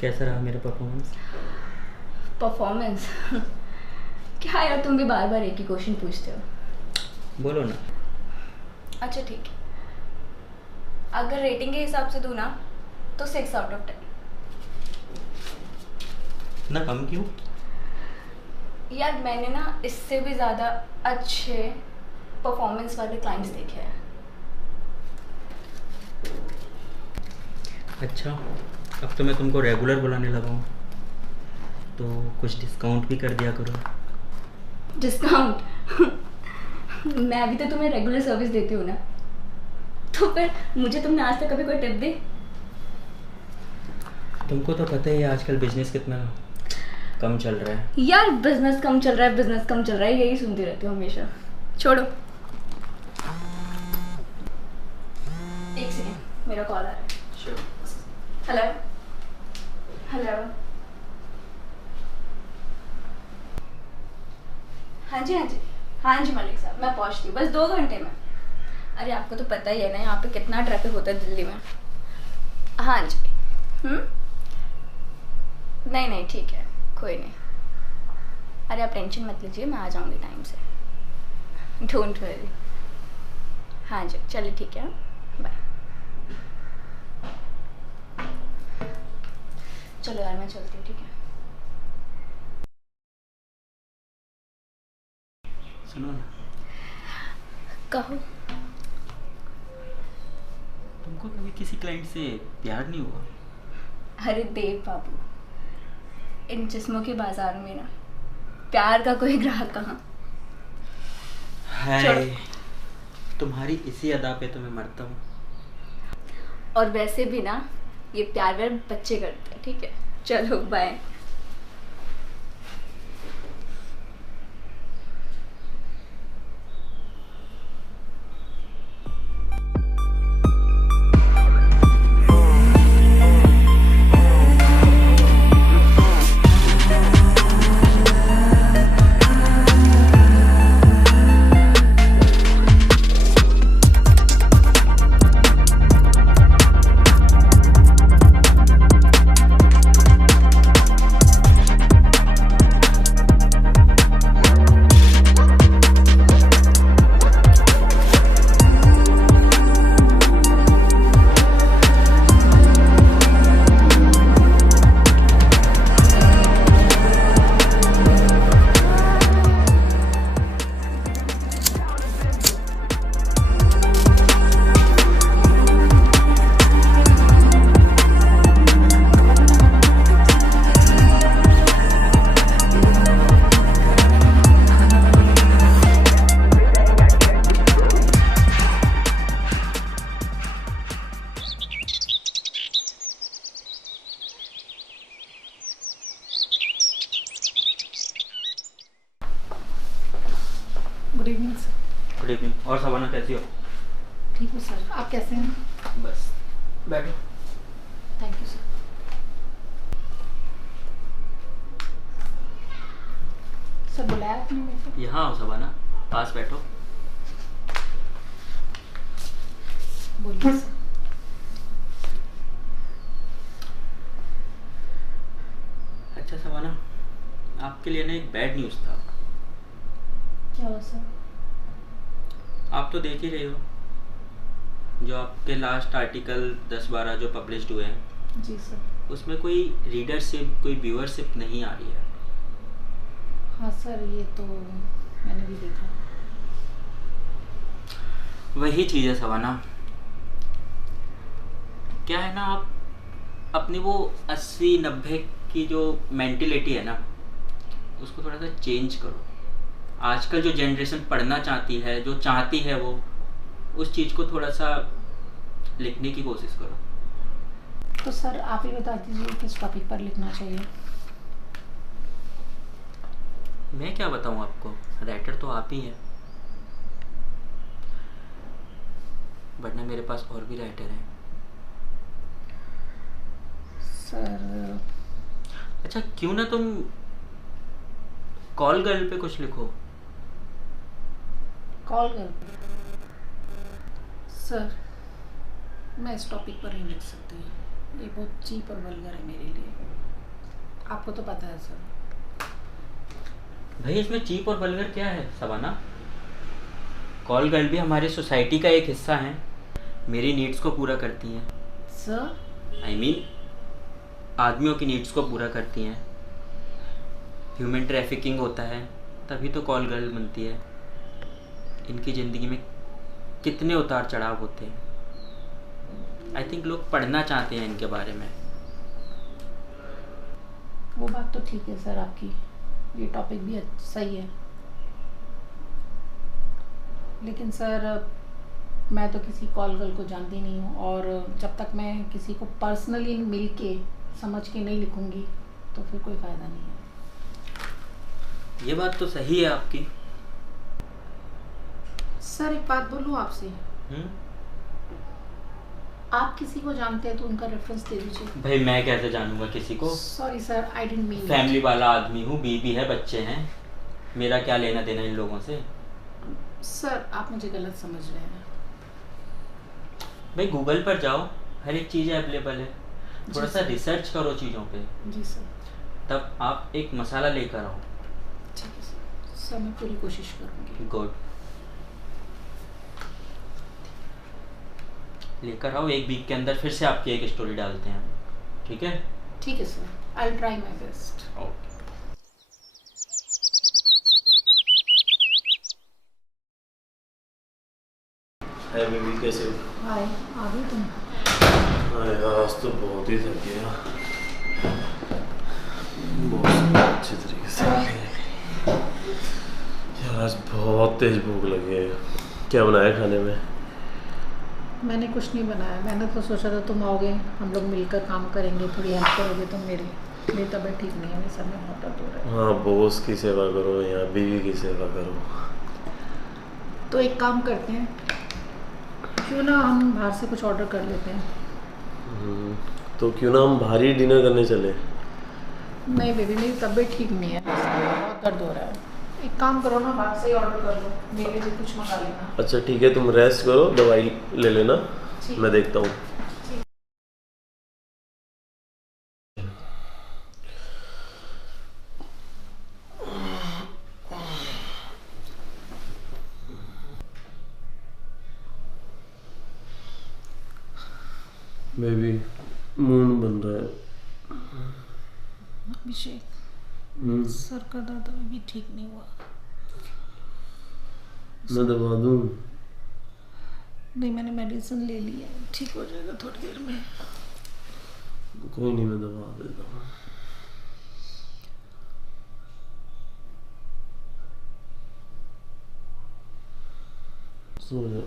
कैसा रहा मेरा परफॉर्मेंस? परफॉर्मेंस क्या यार, तुम भी बार बार एक ही क्वेश्चन पूछते हो। बोलो ना। अच्छा ठीक है, अगर रेटिंग के हिसाब से दूँ ना तो 6/10। ना कम क्यों? यार मैंने ना इससे भी ज़्यादा अच्छे परफॉर्मेंस वाले क्लाइंट्स देखे हैं। अच्छा, अब तो मैं तुमको रेगुलर बुलाने लगा हूँ, तो कुछ डिस्काउंट भी कर दिया करो। डिस्काउंट मैं भी तो तुम्हें रेगुलर सर्विस देती हूँ ना, तो फिर मुझे तुमने आज तक कभी कोई टिप दी? तुमको तो पता ही है आजकल बिजनेस कितना कम चल रहा है। यार बिजनेस कम चल रहा है, बिजनेस कम चल रहा है, यही सुनती रहती हूँ हमेशा। छोड़ो, एक सेकेंड, मेरा कॉल आ रहा है। श्योर। हेलो हेलो, हाँ जी हाँ जी, हाँ जी मालिक साहब, मैं पहुँचती हूँ बस 2 घंटे में। अरे आपको तो पता ही है ना यहाँ पे कितना ट्रैफिक होता है दिल्ली में। हाँ जी। नहीं नहीं ठीक है, कोई नहीं। अरे आप टेंशन मत लीजिए, मैं आ जाऊँगी टाइम से, डोंट वरी। हाँ जी चलिए ठीक है, बाय। चलो यार मैं चलती हूँ, ठीक है। सुनो ना, कहो। तुमको कभी किसी क्लाइंट से प्यार नहीं हुआ? अरे देव बाबू, इन जिस्मों के बाजार में ना प्यार का कोई ग्राहक कहाँ। हाय, तुम्हारी इसी अदा पे तो मैं मरता हूँ। और वैसे भी ना ये प्यार व्यार बच्चे करते हैं, ठीक है। चलो bye. Good evening sir. Good evening. और सवाना कैसी हो? ठीक हूँ सर, आप कैसे हैं? बस बैठो। Thank you sir. सर बुलाया आपने मेरे को? यहाँ आओ सवाना, पास बैठो। बोलिए सर। अच्छा सवाना, आपके लिए ना एक बैड न्यूज़ था। क्या हुआ सर? आप तो देख ही रहे हो जो आपके लास्ट आर्टिकल 10-12 जो पब्लिश्ड हुए हैं, जी सर। उसमें कोई रीडरशिप, कोई व्यूअरशिप नहीं आ रही है। हाँ सर, ये तो मैंने भी देखा। वही चीज़ है सवाना, क्या है ना, आप अपनी वो 80-90 की जो मेंटेलिटी है ना, उसको थोड़ा सा चेंज करो। आजकल जो जनरेशन पढ़ना चाहती है, जो चाहती है, वो उस चीज़ को थोड़ा सा लिखने की कोशिश करो। तो सर आप ही बता दीजिए किस टॉपिक पर लिखना चाहिए। मैं क्या बताऊँ आपको, राइटर तो आप ही हैं, वरना मेरे पास और भी राइटर हैं। सर अच्छा क्यों ना तुम कॉल गर्ल पे कुछ लिखो। कॉल कर। सर मैं इस टॉपिक पर नहीं लिख सकती। ये बहुत चीप और वल्गर है मेरे लिए, आपको तो पता है सर। भाई इसमें चीप और वल्गर क्या है शबाना? कॉल गर्ल भी हमारी सोसाइटी का एक हिस्सा है, मेरी नीड्स को पूरा करती हैं। सर आई मीन आदमियों की नीड्स को पूरा करती हैं। ह्यूमन ट्रैफिकिंग होता है तभी तो कॉल गर्ल बनती है। इनकी ज़िंदगी में कितने उतार चढ़ाव होते हैं। आई थिंक लोग पढ़ना चाहते हैं इनके बारे में। वो बात तो ठीक है सर आपकी, ये टॉपिक भी सही है, लेकिन सर मैं तो किसी कॉल गर्ल को जानती नहीं हूँ, और जब तक मैं किसी को पर्सनली मिल के समझ के नहीं लिखूँगी तो फिर कोई फ़ायदा नहीं है। ये बात तो सही है आपकी। सर एक बात बोलूँ आपसे, हम्म? आप किसी को जानते हैं तो उनका रेफरेंस दे दीजिए। भाई मैं कैसे जानूंगा किसी को? Sorry sir, I didn't mean. Family वाला आदमी हूँ, बीवी है, बच्चे हैं, मेरा क्या लेना देना इन लोगों से? सर आप मुझे गलत समझ रहे हैं। भाई गूगल पर जाओ, हर एक चीज़ अवेलेबल है, थोड़ा सा रिसर्च करो चीज़ों पे, जी सर। तब आप एक मसाला लेकर आओ। ठीक है सर, सर मैं पूरी कोशिश करूँगी। गुड, लेकर आओ। एक वीक के अंदर फिर से आपकी एक स्टोरी डालते हैं, ठीक है? ठीक है sir, I will try my best. Okay. Hi baby, कैसे हो? हाय, आ गई तुम? हाँ यार, आज तो बहुत ही थक गया, बहुत अच्छे तरीके से यार। आज बहुत तेज भूख लगी है। क्या बनाया खाने में? मैंने कुछ नहीं बनाया, मैंने तो सोचा था तुम आओगे, हम लोग मिलकर काम करेंगे, थोड़ी हेल्प करोगे तुम मेरी तबीयत ठीक नहीं है, मेरे सर में बहुत दर्द हो रहा है। हाँ, बॉस की सेवा करो या बीवी की सेवा करो। तो एक काम करते हैं, क्यों ना हम बाहर से कुछ ऑर्डर कर लेते हैं। तो क्यों ना हम भारी डिनर करने चले? नहीं बेबी, मेरी तबीयत ठीक नहीं है, बहुत दर्द हो रहा है। एक काम करो ना, बाहर से ही ऑर्डर कर लो, मेरे लिए कुछ मंगा लेना। अच्छा ठीक है, तुम रेस्ट करो, दवाई ले लेना, मैं देखता हूँ। बेबी मून बन रहा है। अभिषेक, सर का दर्द अभी भी ठीक नहीं हुआ। मैं दवा दूँ? नहीं, मैंने मेडिसिन ले ली है, ठीक हो जाएगा थोड़ी देर में। कोई नहीं, मैं दवा देता हूँ। सो जाओ।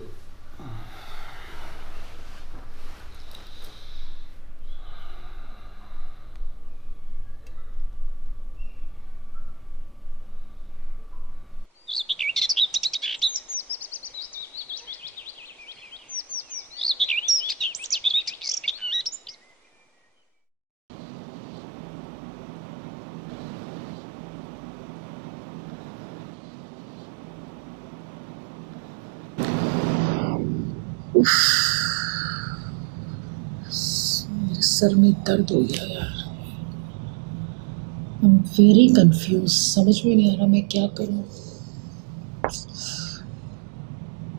मेरे सर में दर्द हो गया यार। आई एम वेरी कंफ्यूज, समझ में नहीं आ रहा मैं क्या करूं।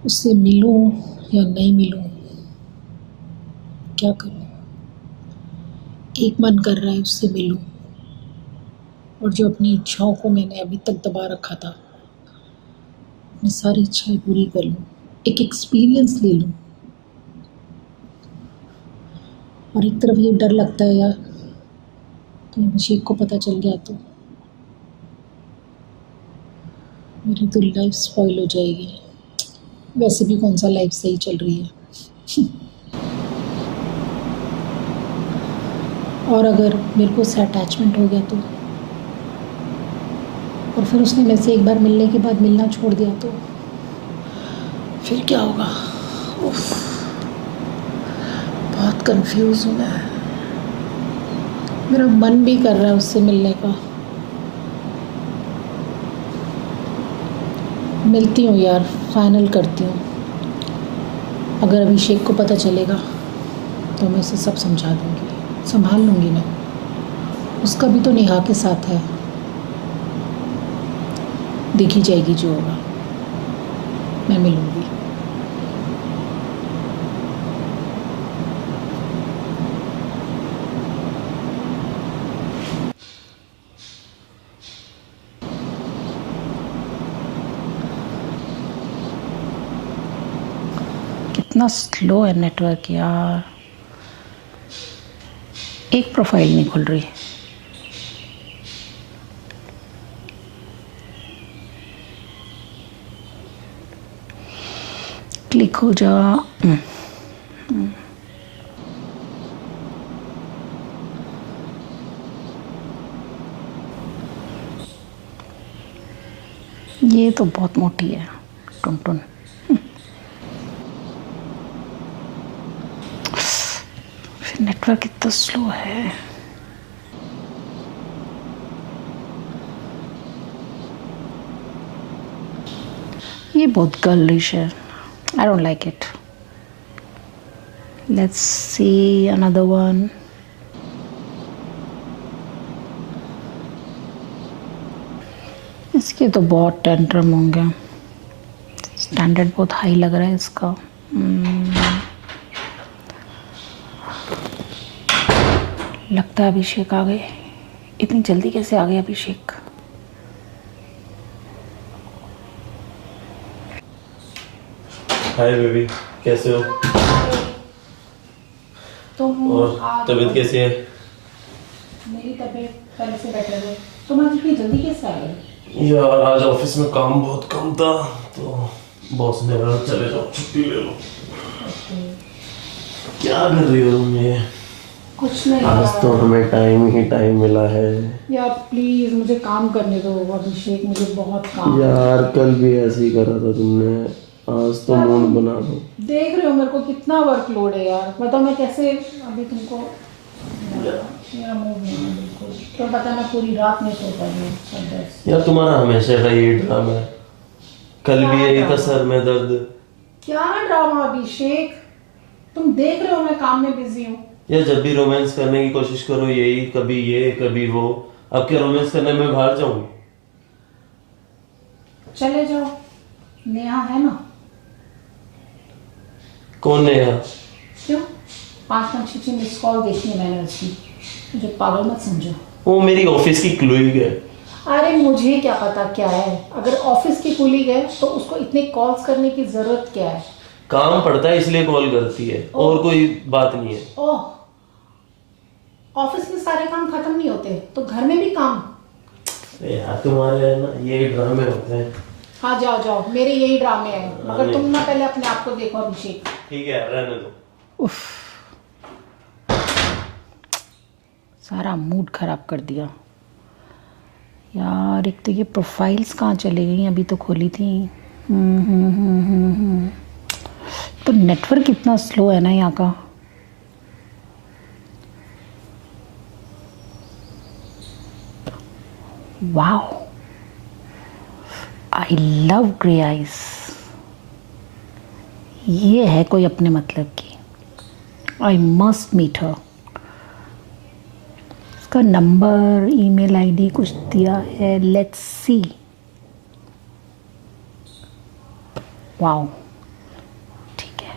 उससे मिलूं या नहीं मिलूं, क्या करूं? एक मन कर रहा है उससे मिलूं, और जो अपनी इच्छाओं को मैंने अभी तक दबा रखा था, अपनी सारी इच्छाएं पूरी कर लूं, एक एक्सपीरियंस ले लूं। और एक तरफ ये डर लगता है यार, तो अभिषेक को पता चल गया तो मेरी तो लाइफ स्पॉइल हो जाएगी। वैसे भी कौन सा लाइफ सही चल रही है। और अगर मेरे को उससे अटैचमेंट हो गया तो, और फिर उसने मेरे से एक बार मिलने के बाद मिलना छोड़ दिया तो फिर क्या होगा? उफ, बहुत कंफ्यूज हूँ मैं। मेरा मन भी कर रहा है उससे मिलने का। मिलती हूँ यार, फाइनल करती हूँ। अगर अभिषेक को पता चलेगा तो मैं उसे सब समझा दूँगी। संभाल लूँगी ना, उसका भी तो नेहा के साथ है, देखी जाएगी जो होगा, मैं मिलूँगी। कितना स्लो है नेटवर्क यार, एक प्रोफाइल नहीं खुल रही। क्लिक हो जा। ये तो बहुत मोटी है, टुन टुन। फिर नेटवर्क इतना स्लो है। ये बहुत गर्लिश है, I don't like it. Let's see another one. इसके तो बहुत टेंट्रम होंगे, स्टैंडर्ड बहुत हाई लग रहा है इसका। लगता है अभिषेक आ गए। इतनी जल्दी कैसे आ गए अभिषेक? हाय बेबी, कैसे हो? तुम और तबीयत कैसी है? मेरी तबीयत पहले से बेटर है। तुम आज इतनी जल्दी कैसे आ गए? यार आज ऑफिस में काम बहुत कम था तो बॉस ने कहा चले जाओ, छुट्टी ले लो। क्या कर रही हो तुम ये? कुछ नहीं आज तो हमें टाइम ही टाइम मिला है यार, प्लीज मुझे काम करने दो अभिषेक, मुझे बहुत काम। यार कल भी ऐसे ही करा था तुमने, आज तो मूड बना दो। देख रहे हो मेरे को कितना वर्कलोड है यार, बताओ मैं कैसे अभी तुमको। मेरा मूड नहीं है बिल्कुल, तो पता मैं पूरी रात नहीं सो पाई। यार तुम्हारा हमेशा का ये ड्रामा है, कल भी यही था सर में दर्द। क्या ड्रामा अभिषेक? तुम देख रहे हो मैं काम में बिजी हूँ। यार जब भी रोमांस करने की कोशिश करो यही, कभी ये कभी वो। अब क्या रोमांस करने में बाहर जाऊंगी? चले जाओ, नेहा है ना। कौन नेहा? क्यों? 5-6 मिस कॉल देखी है मैंने उसकी, मुझे पागल मत समझो। वो मेरी ऑफिस की क्लोइंग है। अरे मुझे क्या पता क्या है, अगर ऑफिस की कुलीग है तो उसको इतने कॉल्स करने की जरूरत क्या है? काम पड़ता है इसलिए कॉल करती है, और कोई बात नहीं है। ओह, ऑफिस में सारे काम खत्म नहीं होते तो घर में भी काम। यार तुम्हारे है ना ये ड्रामे होते हैं। हाँ जाओ जाओ, मेरे यही ड्रामे हैं, मगर तुम ना पहले अपने आप को देखो अभिषेक। ठीक है रहने दो। उफ, सारा मूड खराब कर दिया यार। एक तो ये प्रोफाइल्स कहाँ चली गई, अभी तो खोली थी। तो नेटवर्क इतना स्लो है ना यहाँ का। Wow, I love grey eyes. ये है कोई अपने मतलब की। I must meet her. इसका नंबर, ईमेल आईडी कुछ दिया है, लेट्स सी। वाओ, ठीक है,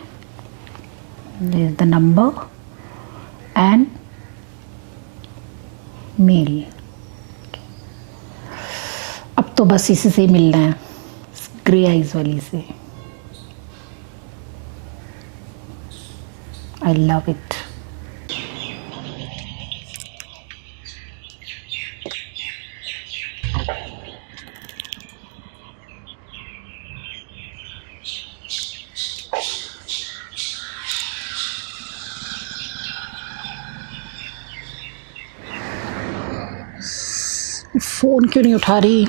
this is the number and mail. अब तो बस इसी से मिलना है, ग्रे आइज वाली से। I love it. फोन क्यों नहीं उठा रही?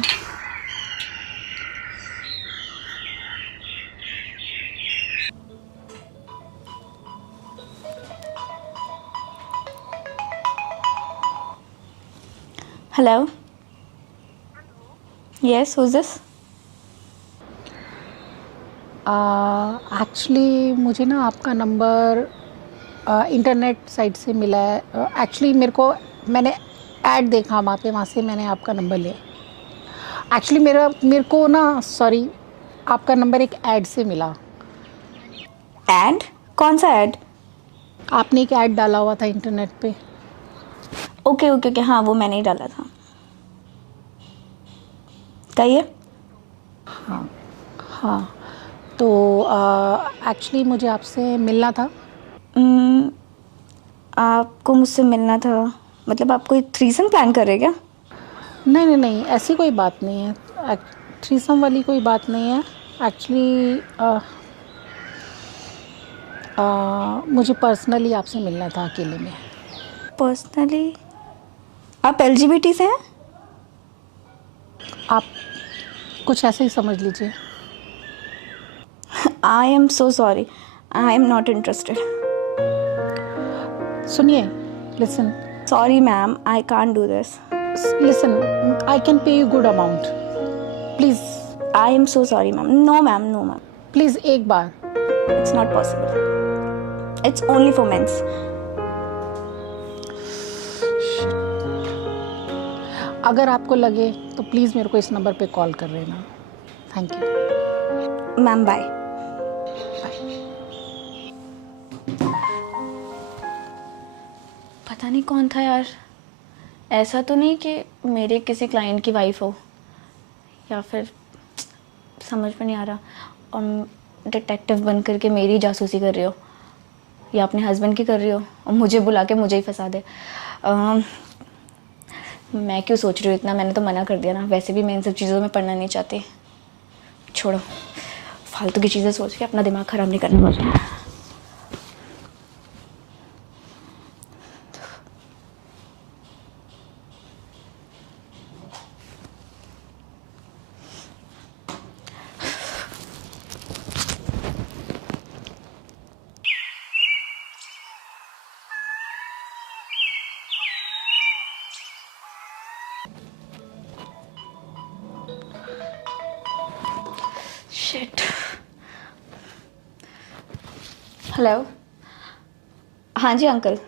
Hello, yes, who is this? Actually मुझे ना आपका नंबर इंटरनेट साइट से मिला है। एक्चुअली मैंने ऐड देखा वहाँ से मैंने आपका नंबर लिया। एक्चुअली मेरे को ना सॉरी, आपका नंबर एक ऐड से मिला। ऐड? कौन सा ऐड? आपने एक ऐड डाला हुआ था इंटरनेट पे। ओके ओके ओके, हाँ वो मैंने ही डाला था। कहिए। हाँ हाँ, तो एक्चुअली मुझे आपसे मिलना था। आपको मुझसे मिलना था? मतलब आप कोई थ्रीसम प्लान कर रहे हैं क्या? नहीं नहीं नहीं, ऐसी कोई बात नहीं है। थ्रीसम वाली कोई बात नहीं है। एक्चुअली मुझे पर्सनली आपसे मिलना था अकेले में। पर्सनली? आप एलजीबीटी से हैं? आप कुछ ऐसे ही समझ लीजिए। I am so sorry, I am not interested. सुनिए, listen. Sorry ma'am, I can't do this. Listen, I can pay you good amount, please. I am so sorry ma'am. No ma'am, no ma'am, please एक बार। It's not possible. It's only for mens. अगर आपको लगे तो please मेरे को इस number पे कॉल कर लेना। Thank you ma'am, bye. पता नहीं कौन था यार। ऐसा तो नहीं कि मेरे किसी क्लाइंट की वाइफ हो, या फिर समझ में नहीं आ रहा। और डिटेक्टिव बन करके मेरी जासूसी कर रही हो, या अपने हस्बैंड की कर रही हो और मुझे बुला के मुझे ही फंसा दे। मैं क्यों सोच रही हूँ इतना, मैंने तो मना कर दिया ना। वैसे भी मैं इन सब चीज़ों में पढ़ना नहीं चाहती। छोड़ो, फालतू की चीज़ें सोच के अपना दिमाग ख़राब नहीं करना मुझे। शिट। हेलो। हाँ जी अंकल।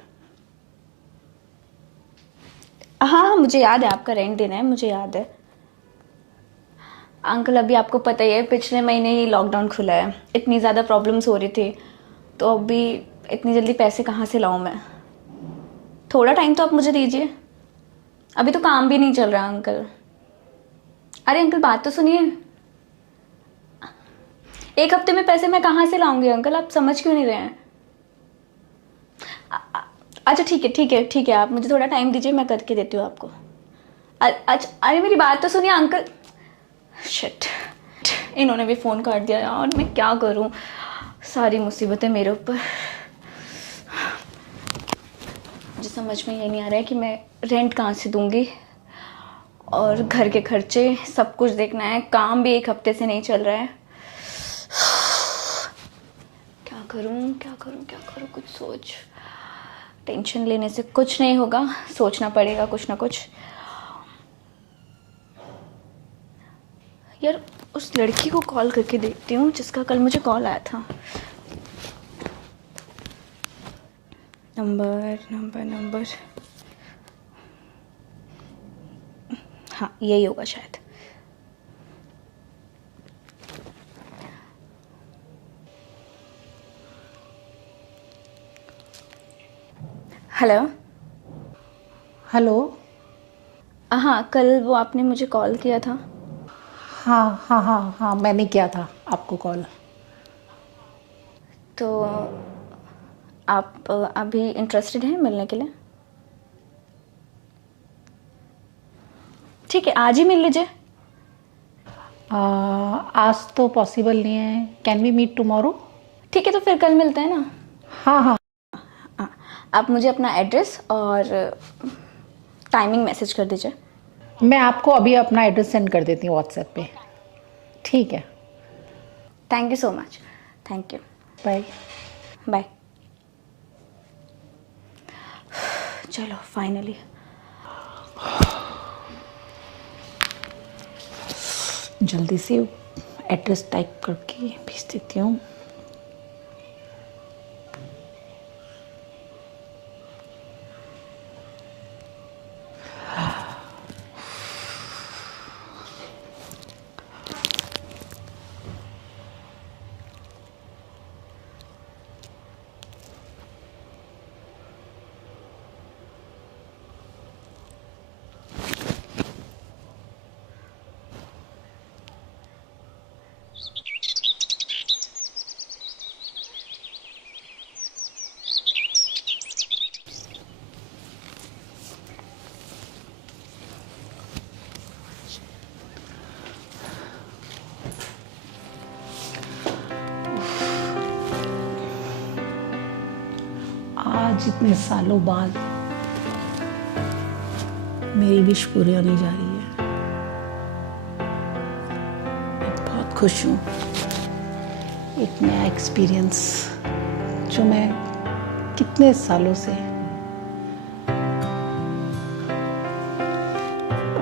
हाँ हाँ, मुझे याद है आपका रेंट देना है, मुझे याद है अंकल। अभी आपको पता ही है, पिछले महीने ही लॉकडाउन खुला है। इतनी ज़्यादा प्रॉब्लम्स हो रही थी, तो अभी इतनी जल्दी पैसे कहाँ से लाऊं मैं। थोड़ा टाइम तो आप मुझे दीजिए, अभी तो काम भी नहीं चल रहा अंकल। अरे अंकल बात तो सुनिए। एक हफ्ते में पैसे मैं कहाँ से लाऊंगी अंकल, आप समझ क्यों नहीं रहे हैं? अच्छा ठीक है ठीक है ठीक है, आप मुझे थोड़ा टाइम दीजिए, मैं करके देती हूँ आपको। अच्छा अरे मेरी बात तो सुनिए अंकल। शिट, इन्होंने भी फ़ोन काट दिया यार, मैं क्या करूँ। सारी मुसीबतें मेरे ऊपर। मुझे समझ में ये नहीं आ रहा है कि मैं रेंट कहाँ से दूंगी, और घर के खर्चे सब कुछ देखना है। काम भी एक हफ्ते से नहीं चल रहा है। क्या करूं क्या करूं क्या करूं, कुछ सोच। टेंशन लेने से कुछ नहीं होगा, सोचना पड़ेगा कुछ ना कुछ। यार उस लड़की को कॉल करके देखती हूँ जिसका कल मुझे कॉल आया था। नंबर नंबर नंबर, हाँ यही होगा शायद। हेलो। हेलो। हाँ कल वो आपने मुझे कॉल किया था। हाँ हाँ हाँ हाँ, मैंने किया था आपको कॉल। तो आप अभी इंटरेस्टेड हैं मिलने के लिए? ठीक है, आज ही मिल लीजिए। आज तो पॉसिबल नहीं है। Can we meet tomorrow? ठीक है, तो फिर कल मिलते हैं ना। हाँ हाँ। आप मुझे अपना एड्रेस और टाइमिंग मैसेज कर दीजिए। मैं आपको अभी अपना एड्रेस सेंड कर देती हूँ व्हाट्सएप पे। ठीक है। Thank you so much. Thank you. Bye bye. चलो फाइनली। जल्दी से एड्रेस टाइप करके भेज देती हूँ। आज इतने सालों बाद मेरी विश पूरी होने जा रही है। मैं बहुत खुश हूँ। एक नया एक्सपीरियंस जो मैं कितने सालों से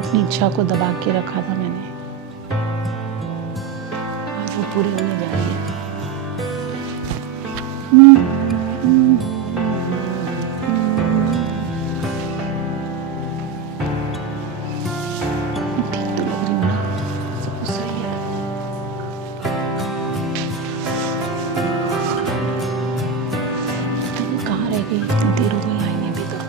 अपनी इच्छा को दबा के रखा था मैंने, आज वो पूरी होने जा रही है। ठीक तो लग रही हूँ ना? सब कुछ सही है। कहाँ रह गई? इतनी देर हो गई आई नहीं अभी तक।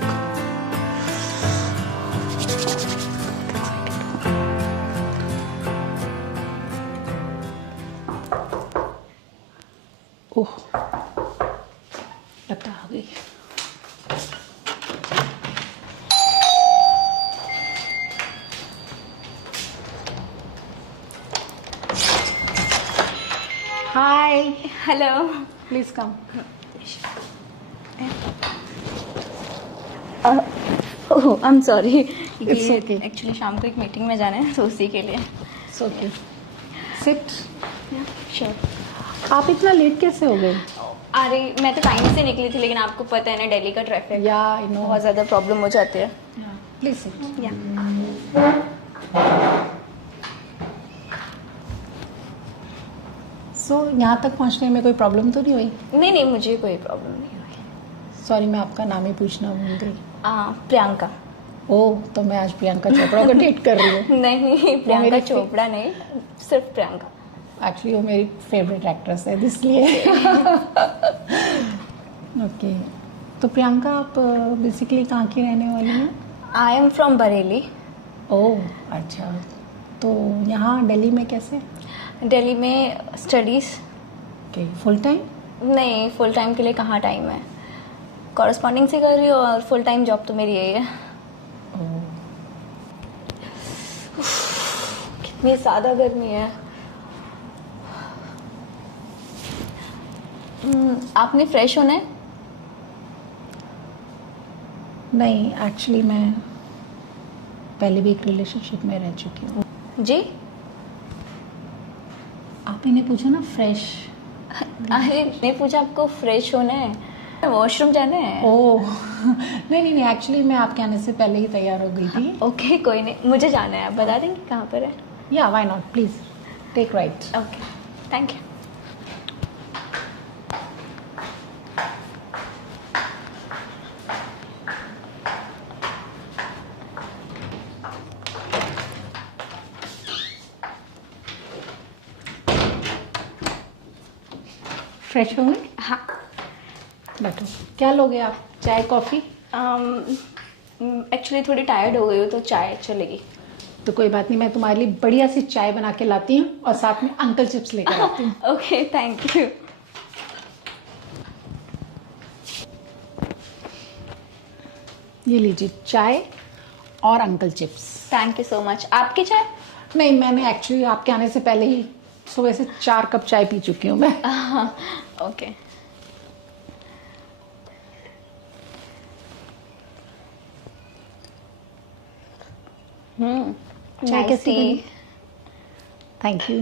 ओह, लगता आ गई। Hi, hello. Please come. Oh I am sorry, It's okay. Actually शाम को एक मीटिंग में जाना है तो उसी के लिए। It's okay. सिट। श्योर। आप इतना लेट कैसे हो गए? अरे मैं तो टाइम से निकली थी, लेकिन आपको पता है ना दिल्ली का ट्रैफिक, या आई नो। बहुत ज़्यादा प्रॉब्लम हो जाती है। Please sit. या सो यहाँ तक पहुँचने में कोई प्रॉब्लम तो नहीं हुई? नहीं नहीं, मुझे कोई प्रॉब्लम नहीं हुई। सॉरी, मैं आपका नाम ही पूछना भूल गई। प्रियंका। ओह, तो मैं आज प्रियंका चोपड़ा को डेट कर रही हूँ। नहीं, प्रियंका मेरी चोपड़ा नहीं, सिर्फ प्रियंका। एक्चुअली वो मेरी फेवरेट एक्ट्रेस है इसलिए। ओके, तो प्रियंका आप बेसिकली कहाँ की रहने वाली हैं? I am from Bareilly. Oh अच्छा, तो यहाँ दिल्ली में कैसे? दिल्ली में स्टडीज़। Okay, full time? नहीं, फुल टाइम के लिए कहाँ टाइम है, कॉरस्पॉन्डिंग से कर रही हूँ और फुल टाइम जॉब तो मेरी यही है। कितनी ज़्यादा गर्मी है। आपने फ्रेश होना है? नहीं, एक्चुअली मैं पहले भी एक रिलेशनशिप में रह चुकी हूँ। जी? आप इन्हें पूछो ना फ्रेश। अरे नहीं पूछा, आपको फ्रेश होना है, वॉशरूम जाना है? ओह नहीं नहीं नहीं, एक्चुअली मैं आपके आने से पहले ही तैयार हो गई थी। ओके कोई नहीं, मुझे जाना है, आप बता देंगे कहाँ पर है? या why not, please take right. Okay, thank you. Fresh होंगे? हाँ। बैठो। क्या लोगे आप, चाय कॉफ़ी? एक्चुअली थोड़ी टायर्ड हो गई हूँ तो चाय चलेगी। तो कोई बात नहीं, मैं तुम्हारे लिए बढ़िया सी चाय बना के लाती हूँ और साथ में अंकल चिप्स लेकर आती हूँ। Okay thank you. ये लीजिए चाय और uncle chips. Thank you so much. आपकी चाय? नहीं, मैंने एक्चुअली आपके आने से पहले ही सुबह से 4 कप चाय पी चुकी हूँ मैं। ओके। चाय कैसी बनी? Thank you.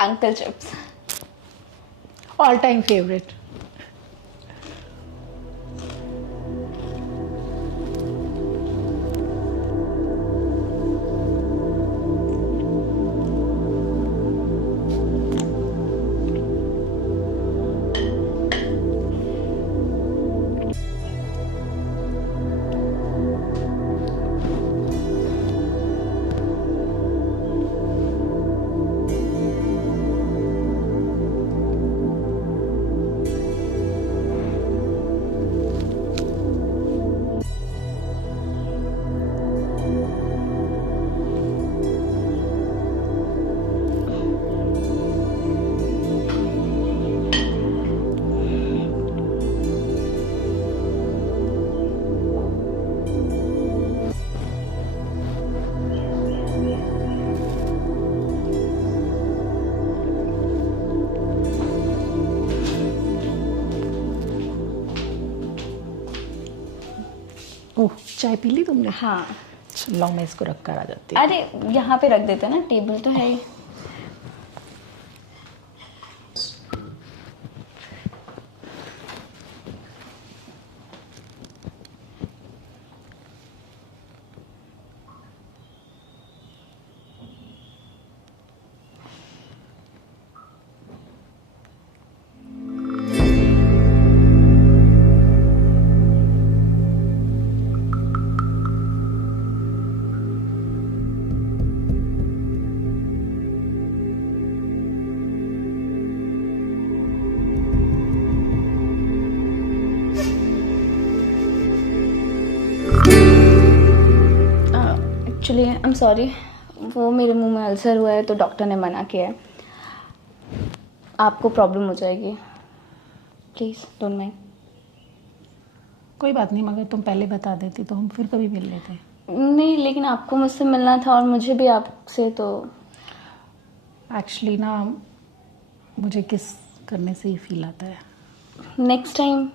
Uncle chips all time favourite. चाय पी ली तुमने? हाँ। लाओ मैं इसको रख कर आ जाती हूँ। अरे यहाँ पे रख देते ना, टेबल तो है ही। एक्चुअली आई एम सॉरी, वो मेरे मुंह में अल्सर हुआ है तो डॉक्टर ने मना किया है। आपको प्रॉब्लम हो जाएगी, प्लीज़ डोंट माइंड। कोई बात नहीं, मगर तुम पहले बता देती तो हम फिर कभी मिल लेते। नहीं, लेकिन आपको मुझसे मिलना था और मुझे भी आपसे, तो एक्चुअली ना मुझे किस करने से ही फील आता है। Next time.